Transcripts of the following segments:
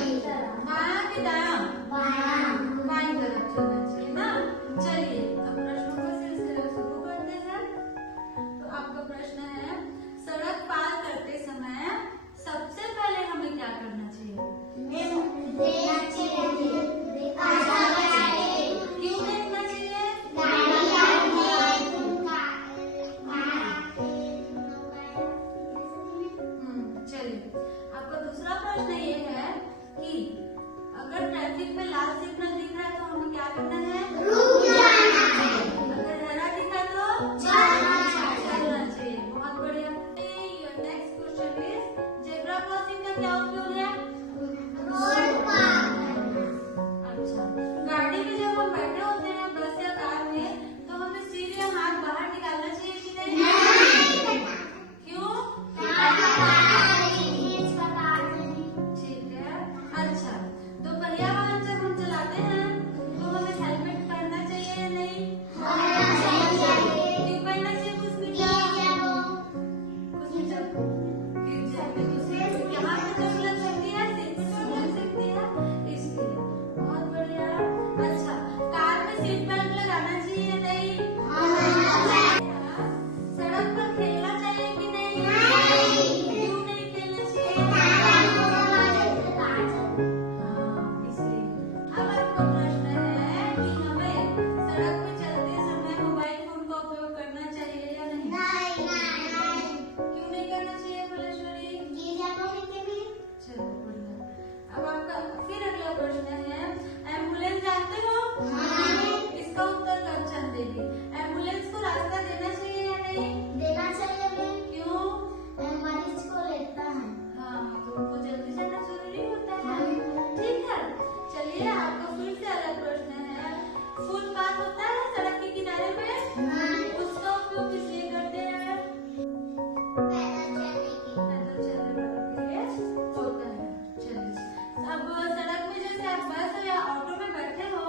बायां कि दायां? बाईं तरफ चलना चाहिए ना। चलिए अब प्रश्नों का सिलसिला शुरू करते हैं। तो आपका प्रश्न है, सड़क पार करते समय सबसे पहले हमें क्या करना चाहिए? क्यों देखना चाहिए? चलिए आपका दूसरा प्रश्न ये है कि अगर ट्रैफिक में लाल सिग्नल दिख रहा है तो हमें क्या करना है? रुक जाना है। अगर हरा दिखा तो चलना चाहिए। बहुत बढ़िया। Next question is, zebra crossing का क्या उपयोग है? रोड पार। अच्छा, गाड़ी में जब हम बैठे होते हैं बस या कार में तो हमें सीधे हाथ बाहर निकालना चाहिए कि नहीं? क्यों? ठीक है। अच्छा, तो पहिया वाहन जब हम चलाते हैं तो हमें हेलमेट पहनना चाहिए या नहीं? क्यों पहनना चाहिए? कुछ भी गिर जाएंगे तो यहाँ पे चोट लग सकती है, सिर पे चोट लग सकती है, इसलिए। बहुत बढ़िया। अच्छा, कार में सीट बेल्ट लगाना चाहिए या नहीं? सड़क पर खेलना चाहिए कि नहीं? क्यों नहीं खेलना चाहिए? इसलिए। अब आपका प्रश्न है कि हमें सड़क पे चलते समय मोबाइल फोन का उपयोग करना चाहिए या नहीं? क्यों नहीं करना चाहिए फलेश्वरी? चलो बढ़िया। अब आपका फिर अगला प्रश्न है, एम्बुलेंस जानते हो? इसका उत्तर कंचन देगी। एम्बुलेंस को रास्ता देना चाहिए या नहीं? क्यों? हाँ, तो उनको जल्दी जाना जरूरी होता है। ठीक है। चलिए आपका फिर से अगला प्रश्न है, फुटपाथ होता है सड़क के किनारे पे, उसका उपयोग किस लिए करते हैं? पैदल चलने वालों के लिए होता है। चलिए, अब सड़क में जैसे आप बस या ऑटो में बैठे हो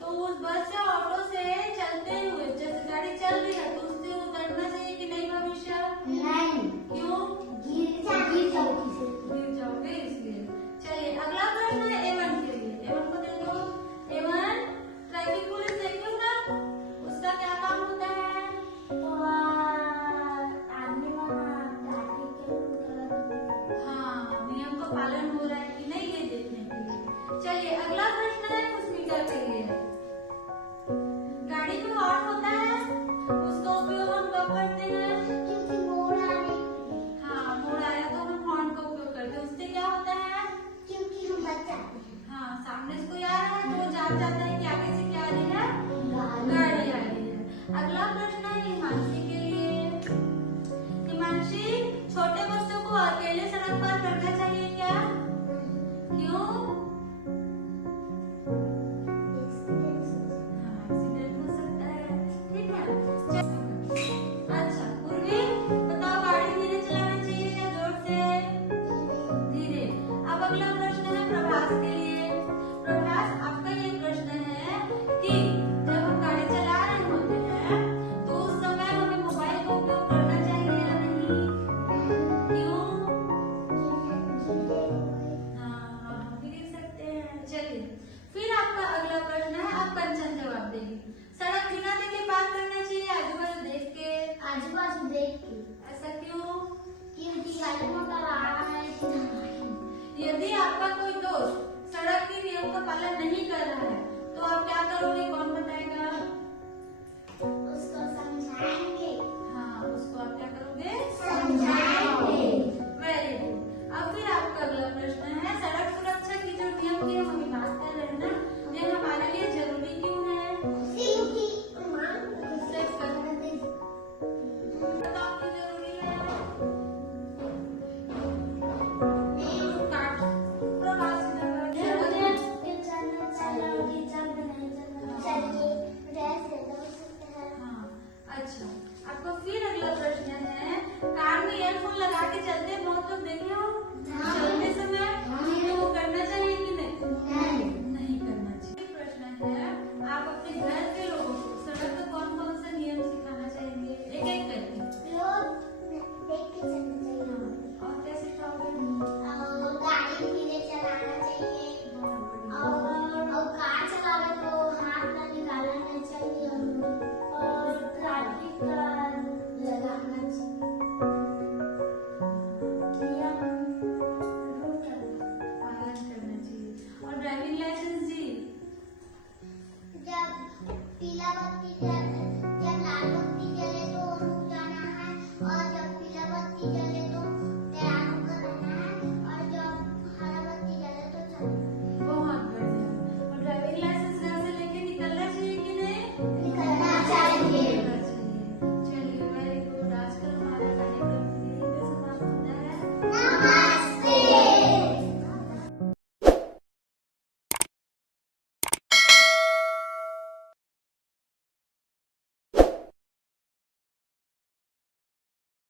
तो उस बस या ऑटो से चलते हुए जैसे गाड़ी चल रही है तो उससे उतरना चाहिए कि नहीं भविष्य? क्यों? गिर जाओगे इसलिए। चलिए अगला प्रश्न है A1 के लिए। A1 को देखो। A1 ट्रैफिक पुलिस देखो ना, उसका क्या काम होता है? हाँ, नियम का पालन हो रहा है कि नहीं ये देखने के लिए। चलिए अगला प्रश्न है कुस्मिका के लिए। गाड़ी में हॉर्न होता है, उसका उपयोग हम कब करते हैं? हाँ, मोड़ आया तो हम हॉर्न का उपयोग करते हैं। उससे क्या होता है? हाँ, सामने से कोई आ रहा है तो वो जान जाता है कि आगे से क्या आ रही है? गाड़ी आ रही है। अगला प्रश्न है हिमांशी के लिए। हिमांशी, छोटे बच्चों को अकेले सड़क पार करना चाहिए क्या? क्यों? एक्सीडेंट हो सकता है। ठीक है। अच्छा, पूर्वी बताओ, गाड़ी धीरे चलाना चाहिए या जोर से? धीरे। अब अगला प्रश्न है प्रभास के लिए।